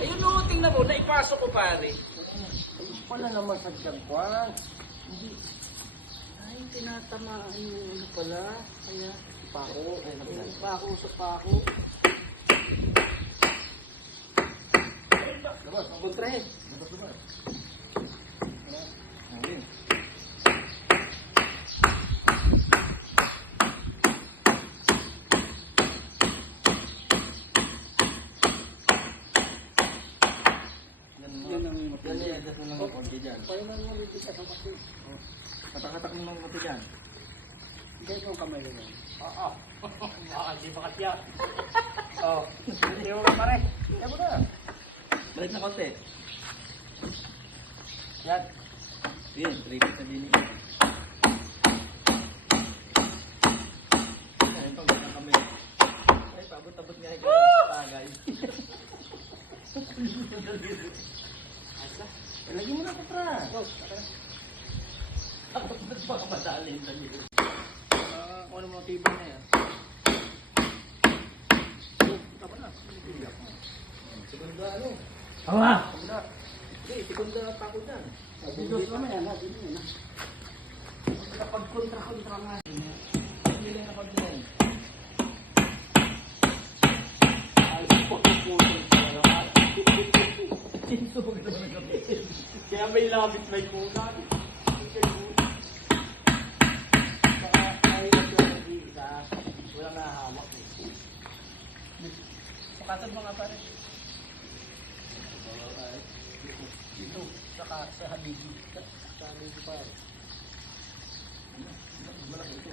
Ayun o, tingnan mo, naipasok ko pare. Wala naman sa jagwan. Hindi. Ay, tinatamaan yung ano pala. Kaya, Pako. yung pako sa pako. Labas, ang kontrahin. Labas. Ayun. Yan ang Yan yan, dasal lang ang konti dyan. Paano naman yung bibigas ang kasi? Katak-katak mo ng konti dyan. Hindi mo kamay yun. Oo. Baka di bakat yan. Oo. Hindi mo ka pare. Yan mo na. Balik na konti. Yan. Yan, trigger na din. Yan, ito ganyan kami. Ay, pabot-abot nga ikaw. Tagay. Lagi mo na ko, pra. Tapos ba't baka madali sa dito? Kung ano mga tibay na yan. Tama na. Segunda ano? Tama! Segunda. Hindi, segunda pa ako dyan. Diyos naman yan, ha? Dito yun, ha? Kapag kontra nga. Hindi lang kapag yan. Ay, pagpuputol ko naman. Kaya may labit may kunan. Saka, ay, naglalagi isa. Walang nahahawak eh. Pakatad mo nga pare. Dito, saka sa Habibi. Sa Habibi pa. Malaki ito.